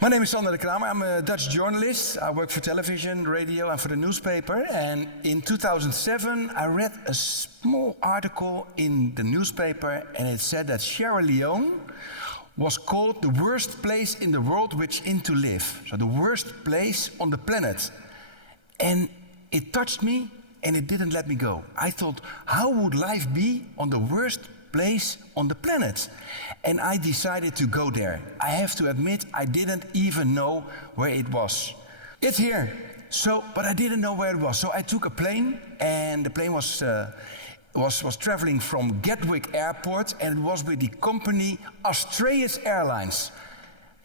My name is Kramer. I'm a Dutch journalist. I work for television, radio, and for the newspaper. And in 2007, I read a small article in the newspaper, and it said that Sierra Leone was called the worst place in the world wherein to live. So the worst place on the planet. And it touched me, and it didn't let me go. I thought, how would life be on the worst place on the planet? And I decided to go there. I have to admit, I didn't even know where it was. It's here. But I didn't know where it was. So I took a plane, and the plane was traveling from Gatwick Airport, and it was with the company Australian Airlines.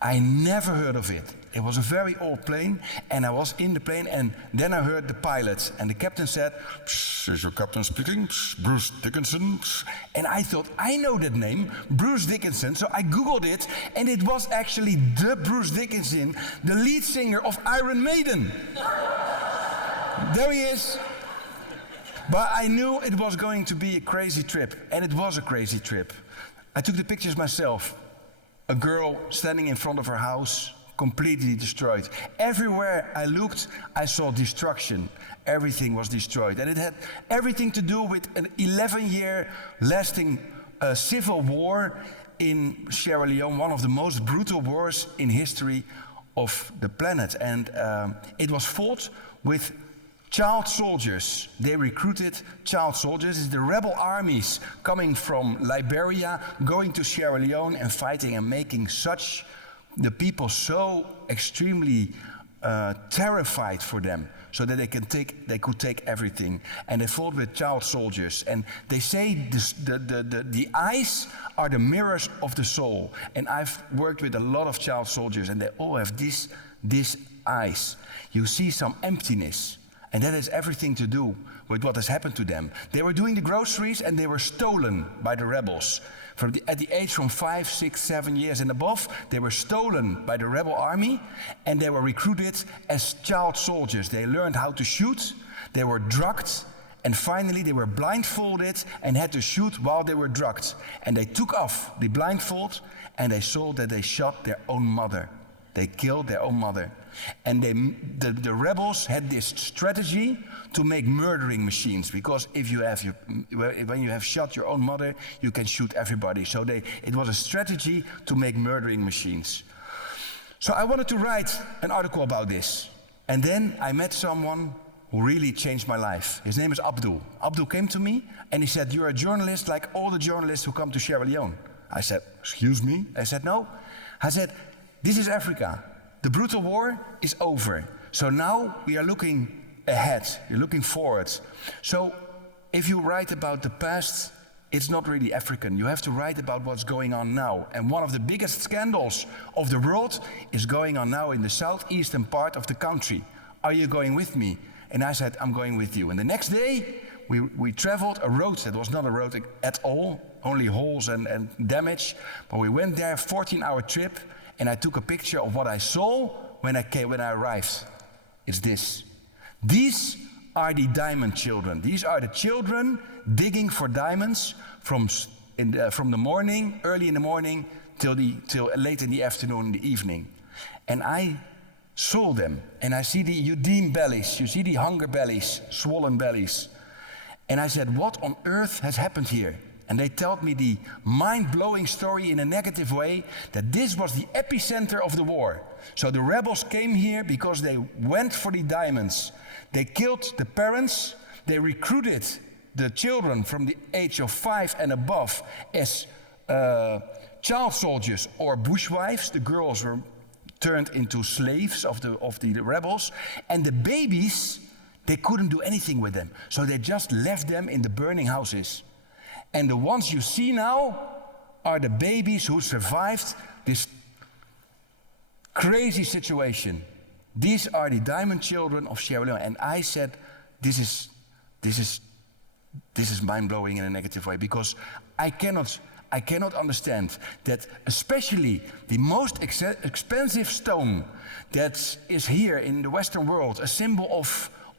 I never heard of it. It was a very old plane, and I was in the plane, and then I heard the pilot, and the captain said, "Is your captain speaking? Bruce Dickinson." And I thought, I know that name, Bruce Dickinson, so I Googled it, and it was actually the Bruce Dickinson, the lead singer of Iron Maiden. There he is. But I knew it was going to be a crazy trip, and it was a crazy trip. I took the pictures myself. A girl standing in front of her house, completely destroyed. Everywhere I looked, I saw destruction. Everything was destroyed. And it had everything to do with an 11-year lasting civil war in Sierra Leone, one of the most brutal wars in history of the planet. And it was fought with child soldiers. They recruited child soldiers. It's the rebel armies coming from Liberia, going to Sierra Leone and fighting and making the people so extremely terrified for them, so that they could take everything. And they fought with child soldiers. And they say the eyes are the mirrors of the soul. And I've worked with a lot of child soldiers, and they all have these eyes. You see some emptiness. And that has everything to do with what has happened to them. They were doing the groceries, and they were stolen by the rebels. At the age from 5, 6, 7 years and above, they were stolen by the rebel army, and they were recruited as child soldiers. They learned how to shoot, they were drugged, and finally they were blindfolded and had to shoot while they were drugged. And they took off the blindfold, and they saw that they shot their own mother. They killed their own mother. And the rebels had this strategy to make murdering machines, because when you have shot your own mother, you can shoot everybody. So it was a strategy to make murdering machines. So I wanted to write an article about this. And then I met someone who really changed my life. His name is Abdul. Abdul came to me and he said, "You're a journalist like all the journalists who come to Sierra Leone." I said, "Excuse me?" I said, "No." I said, "This is Africa. The brutal war is over. So now we are looking ahead, you're looking forward. So if you write about the past, it's not really African. You have to write about what's going on now. And one of the biggest scandals of the world is going on now in the southeastern part of the country. Are you going with me?" And I said, "I'm going with you." And the next day, we traveled a road that was not a road at all, only holes and damage. But we went there, 14-hour trip. And I took a picture of what I saw when I arrived. It's this. These are the diamond children. These are the children digging for diamonds from the morning, early in the morning, till late in the afternoon, in the evening. And I saw them, and I see the Udeem bellies. You see the hunger bellies, swollen bellies. And I said, what on earth has happened here? And they told me the mind-blowing story in a negative way, that this was the epicenter of the war. So the rebels came here because they went for the diamonds. They killed the parents. They recruited the children from the age of 5 and above as child soldiers or bushwives. The girls were turned into slaves of the rebels. And the babies, they couldn't do anything with them. So they just left them in the burning houses. And the ones you see now are the babies who survived this crazy situation. These are the diamond children of Sierra Leone. And I said, this is mind-blowing in a negative way, because I cannot understand that, especially the most expensive stone that is here in the Western world, a symbol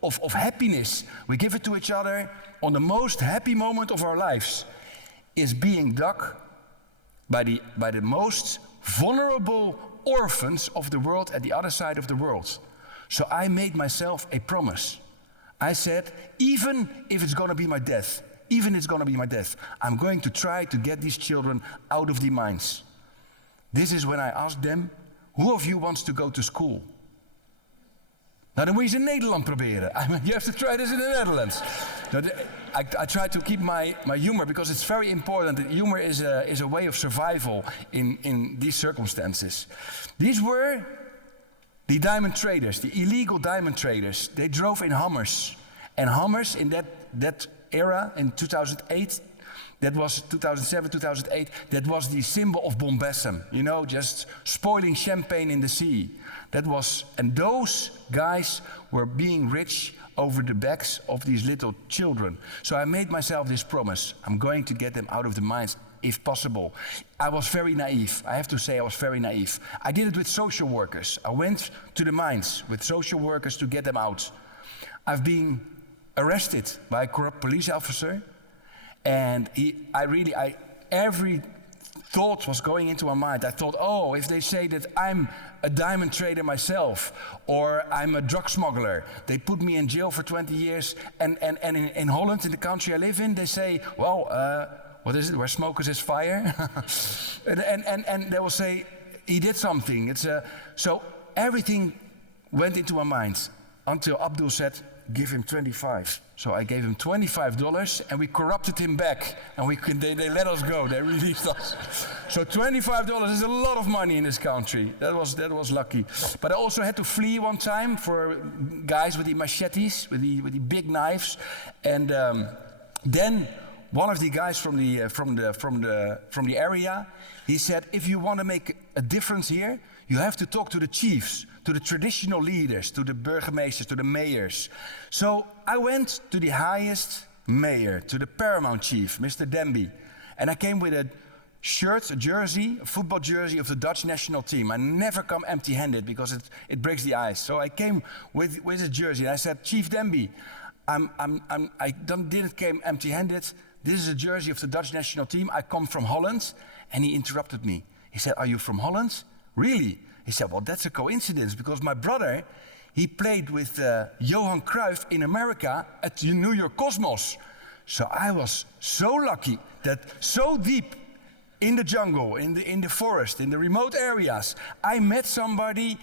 of happiness. We give it to each other on the most happy moment of our lives, is being dug by the most vulnerable orphans of the world at the other side of the world. So I made myself a promise. I said, even if it's going to be my death, I'm going to try to get these children out of the mines. This is when I asked them, who of you wants to go to school? Nou, dan moet je ze in Nederland proberen. You have to try this in the Netherlands. I try to keep my humor because it's very important. Humor is a way of survival in these circumstances. These were the diamond traders, the illegal diamond traders. They drove in Hummers. And Hummers in that era, in 2008, that was 2007, 2008, that was the symbol of bombasm. You know, just spoiling champagne in the sea. And those guys were being rich over the backs of these little children. So I made myself this promise. I'm going to get them out of the mines if possible. I was very naive. I have to say I was very naive. I did it with social workers. I went to the mines with social workers to get them out. I've been arrested by a corrupt police officer. And every thought was going into my mind. I thought, oh, if they say that I'm a diamond trader myself, or I'm a drug smuggler, they put me in jail for 20 years. And in Holland, in the country I live in, they say, well, what is it? Where smoke is fire. and they will say, he did something. So everything went into my mind until Abdul said, give him 25. So I gave him $25 and we corrupted him back. And they let us go, they released us. So $25 is a lot of money in this country. That was lucky. But I also had to flee one time for guys with the machetes, with the big knives. And then one of the guys from the area, he said, if you want to make a difference here, you have to talk to the chiefs, to the traditional leaders, to the burgemeesters, to the mayors. So I went to the highest mayor, to the paramount chief, Mr. Denby. And I came with a shirt, a football jersey of the Dutch national team. I never come empty-handed because it breaks the ice. So I came with a jersey and I said, Chief Denby, I didn't come empty-handed. This is a jersey of the Dutch national team. I come from Holland. And he interrupted me. He said, are you from Holland? Really? He said, well, that's a coincidence because my brother, he played with Johan Cruyff in America at the New York Cosmos. So I was so lucky that so deep in the jungle, in the forest, in the remote areas, I met somebody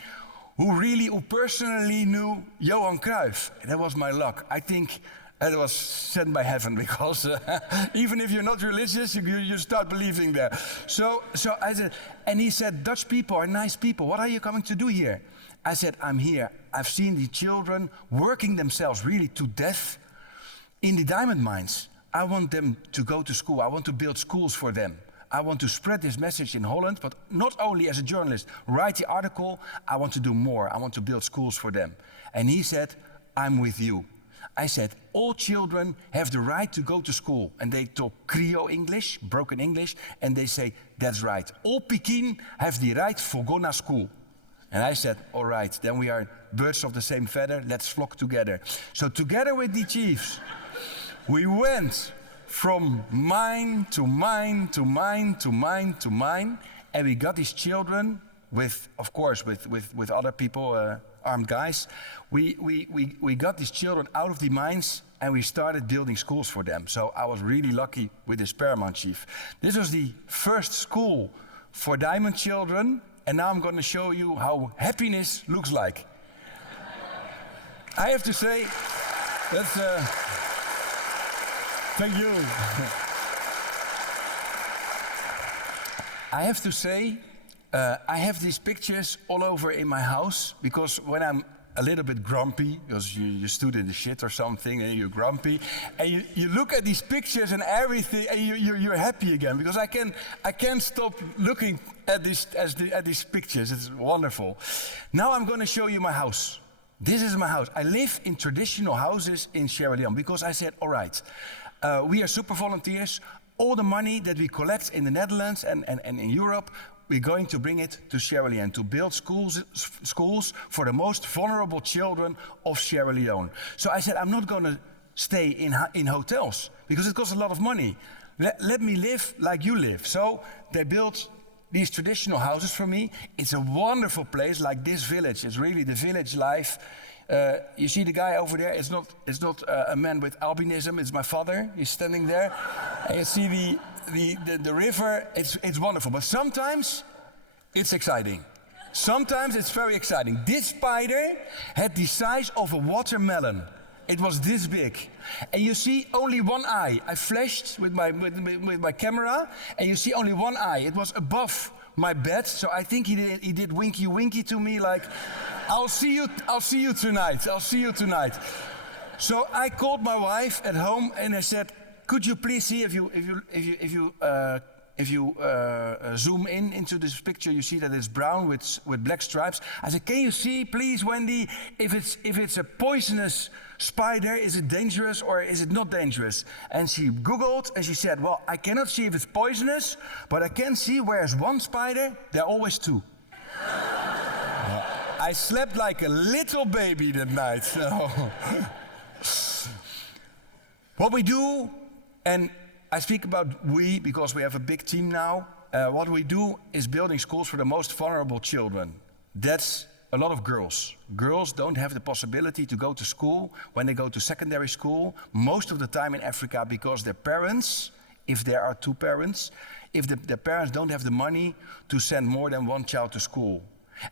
who personally knew Johan Cruyff. That was my luck. I think it was sent by heaven because even if you're not religious, you start believing there. So I said, and he said, Dutch people are nice people. What are you coming to do here? I said, I'm here. I've seen the children working themselves really to death in the diamond mines. I want them to go to school. I want to build schools for them. I want to spread this message in Holland, but not only as a journalist. Write the article. I want to do more. I want to build schools for them. And he said, I'm with you. I said, all children have the right to go to school. And they talk Creole English, broken English, and they say, that's right. All Pekin have the right for go to school. And I said, all right, then we are birds of the same feather, let's flock together. So together with the chiefs, we went from mine to mine to mine to mine to mine, and we got these children with other people, armed guys. We got these children out of the mines and we started building schools for them. So I was really lucky with this paramount chief. This was the first school for diamond children, and now I'm going to show you how happiness looks like. I have to say, that's thank you. I have to say, I have these pictures all over in my house because when I'm a little bit grumpy, because you stood in the shit or something and you're grumpy, and you look at these pictures and everything, and you're happy again because I can't stop looking at these pictures. It's wonderful. Now I'm going to show you my house. This is my house. I live in traditional houses in Sierra Leone because I said, all right, we are super volunteers. All the money that we collect in the Netherlands and in Europe, we're going to bring it to Sierra Leone to build schools for the most vulnerable children of Sierra Leone. So I said, I'm not going to stay in hotels because it costs a lot of money. Let me live like you live. So they built these traditional houses for me. It's a wonderful place, like this village. It's really the village life. You see the guy over there, it's not a man with albinism, it's my father. He's standing there. And you see the river, it's wonderful. But sometimes it's exciting. Sometimes it's very exciting. This spider had the size of a watermelon. It was this big. And you see only one eye. I flashed with my camera, and you see only one eye. It was above my bed, so I think he did winky winky to me, like, I'll see you tonight. I'll see you tonight. So I called my wife at home and I said, could you please see if you zoom into this picture, you see that it's brown with black stripes. I said, can you see, please, Wendy, if it's a poisonous spider, is it dangerous or is it not dangerous? And she Googled and she said, well, I cannot see if it's poisonous, but I can see where's one spider, there are always two. I slept like a little baby that night. So. What we do, and I speak about we because we have a big team now. What we do is building schools for the most vulnerable children. That's a lot of girls. Girls don't have the possibility to go to school when they go to secondary school, most of the time in Africa, because their parents, if there are two parents, if the parents don't have the money to send more than one child to school,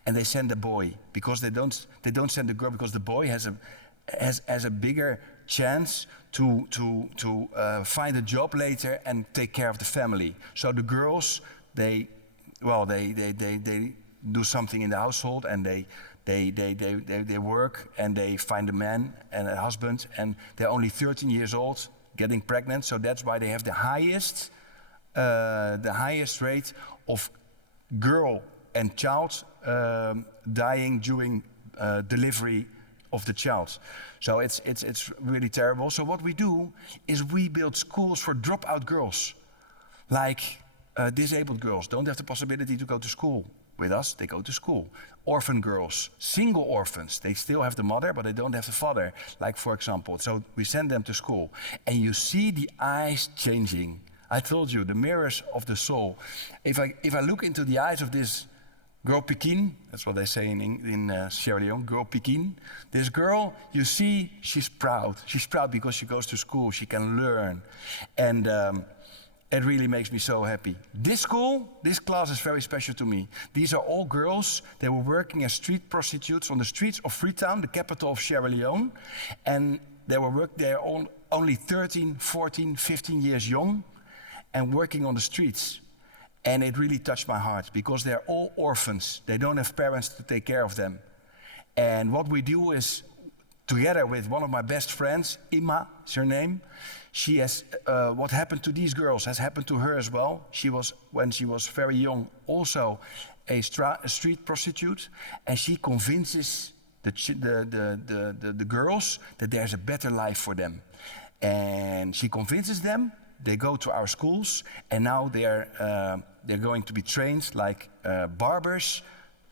and they send a boy, because they don't send a girl, because the boy has a bigger chance to find a job later and take care of the family. So the girls, they do something in the household, and they work, and they find a man and a husband, and they're only 13 years old, getting pregnant. So that's why they have the highest rate of girl and child dying during delivery of the child. So it's really terrible. So what we do is we build schools for dropout girls, like disabled girls don't have the possibility to go to school. With us, they go to school. Orphan girls, single orphans, they still have the mother, but they don't have the father, like for example. So we send them to school, and you see the eyes changing. I told you, the mirrors of the soul. If I look into the eyes of this girl Pekin, that's what they say in Sierra Leone, girl Pekin. This girl, you see, she's proud. She's proud because she goes to school, she can learn. And it really makes me so happy. This school, this class is very special to me. These are all girls. They were working as street prostitutes on the streets of Freetown, the capital of Sierra Leone. And they were only 13, 14, 15 years young and working on the streets. And it really touched my heart because they're all orphans. They don't have parents to take care of them. And what we do is, together with one of my best friends, Ima is her name, she has, what happened to these girls has happened to her as well. She was, when she was very young, also a street prostitute, and she convinces the girls that there's a better life for them. And she convinces them, they go to our schools, and now they're going to be trained like barbers,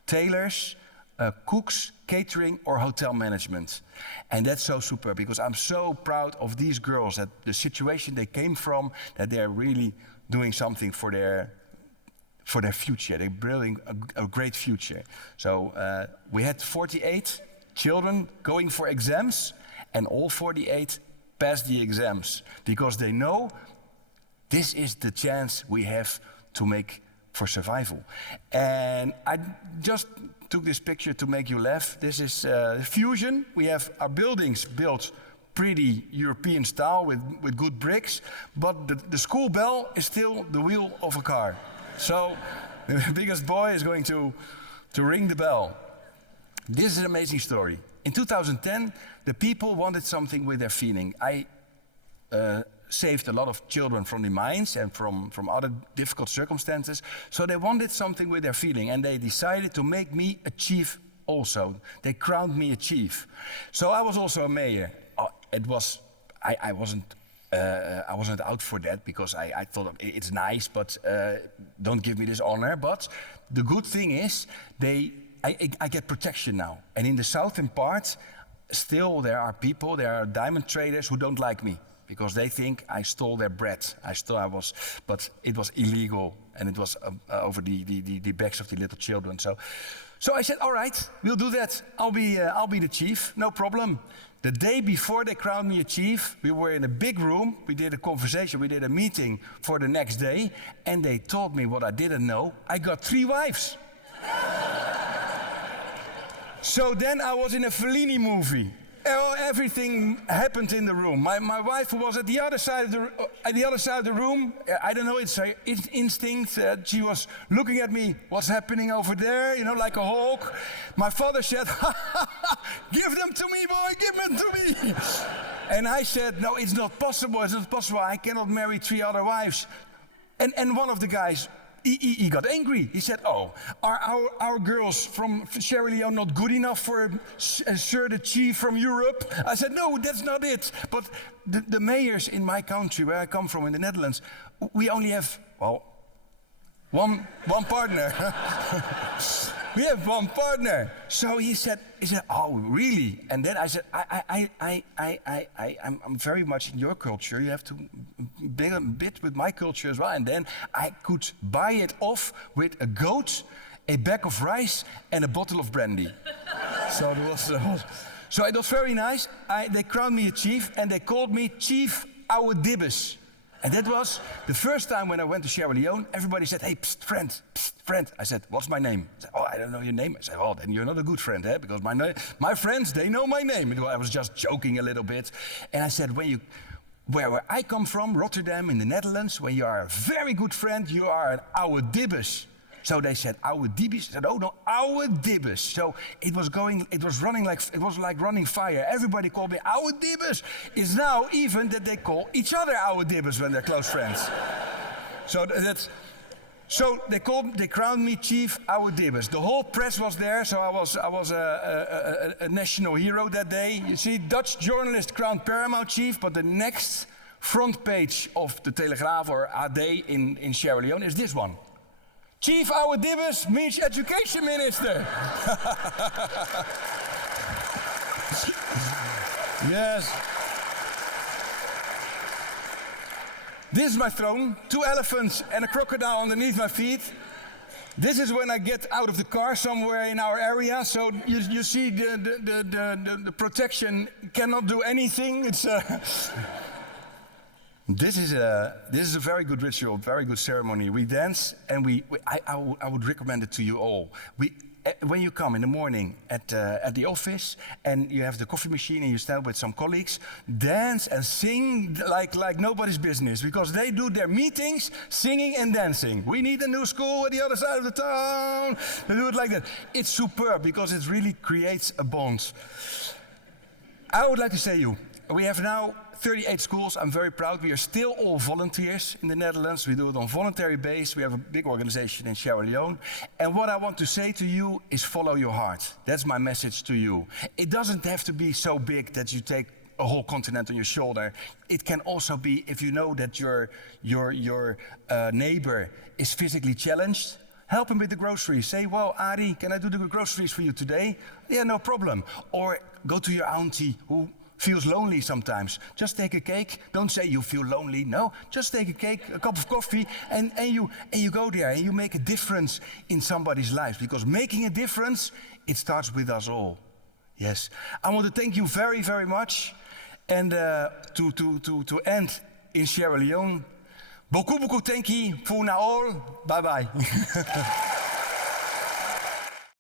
tailors, cooks, catering, or hotel management. And that's so super, because I'm so proud of these girls, that the situation they came from, that they're really doing something for their future. They're building a great future. So we had 48 children going for exams, and all 48 passed the exams, because they know this is the chance we have to make for survival. And I just took this picture to make you laugh. This is Fusion. We have our buildings built pretty European style with good bricks, but the school bell is still the wheel of a car. So the biggest boy is going to ring the bell. This is an amazing story. In 2010, the people wanted something with their feeling. I saved a lot of children from the mines and from other difficult circumstances. So they wanted something with their feeling, and they decided to make me a chief also. They crowned me a chief. So I was also a mayor. I wasn't out for that, because I thought it's nice, but don't give me this honor. But the good thing is, I get protection now. And in the southern part, still there are people, there are diamond traders who don't like me. because they think I stole their bread. But it was illegal, and it was over the backs of the little children. So I said, all right, we'll do that. I'll be the chief, no problem. The day before they crowned me a chief, we were in a big room. We did a conversation, we did a meeting for the next day, and they told me what I didn't know. I got 3 wives. So then I was in a Fellini movie. Everything happened in the room. My wife was at the other side of the room. I don't know, it's her instinct. She was looking at me, what's happening over there, like a hawk. My father said, give them to me, boy, give them to me. And I said, no, it's not possible, I cannot marry 3 other wives. And one of the guys, he got angry. He said, oh, are our girls from Sierra Leone not good enough for Sir the Chief from Europe? I said, no, that's not it. But the mayors in my country, where I come from in the Netherlands, we only have, one partner. We have one partner. So he said, oh, really? And then I said, I'm very much in your culture. You have to be a bit with my culture as well. And then I could buy it off with a goat, a bag of rice, and a bottle of brandy. So it was very nice. They crowned me a chief, and they called me Chief Oude Dibbes. And that was the first time when I went to Sierra Leone. Everybody said, hey, psst, friend. I said, what's my name? I said, oh, I don't know your name. I said, oh, then you're not a good friend, eh? Because my friends, they know my name. I was just joking a little bit. And I said, where I come from, Rotterdam in the Netherlands, when you are a very good friend, you are an oude dibbes. So they said, oude dibbes. I said, oh no, oude dibbes. So it was like running fire. Everybody called me oude dibbes. It's now even that they call each other oude dibbes when they're close friends. So they crowned me Chief Oude Dibbes. The whole press was there, so I was a national hero that day. You see, Dutch journalist crowned Paramount Chief, but the next front page of the Telegraaf or AD in Sierra Leone is this one. Chief Oude Dibbes meets Education Minister. Yes. This is my throne, 2 elephants and a crocodile underneath my feet. This is when I get out of the car somewhere in our area. So you see the protection cannot do anything. It's This is a very good ritual, very good ceremony. We dance, and I would recommend it to you all. When you come in the morning at the office and you have the coffee machine and you stand with some colleagues, dance and sing like nobody's business, because they do their meetings singing and dancing. We need a new school at the other side of the town. They do it like that. It's superb because it really creates a bond. I would like to say we have now 38 schools. I'm very proud. We are still all volunteers in the Netherlands. We do it on voluntary base. We have a big organization in Sierra Leone. And what I want to say to you is follow your heart. That's my message to you. It doesn't have to be so big that you take a whole continent on your shoulder. It can also be if you know that your neighbor is physically challenged. Help him with the groceries. Say, well, Ari, can I do the groceries for you today? Yeah, no problem. Or go to your auntie who feels lonely sometimes. Just take a cake. Don't say you feel lonely. No, just take a cake, a cup of coffee, and you go there and you make a difference in somebody's life. Because making a difference, it starts with us all. Yes. I want to thank you very, very much. And to end in Sierra Leone, beaucoup, beaucoup thank you for now all. Bye-bye.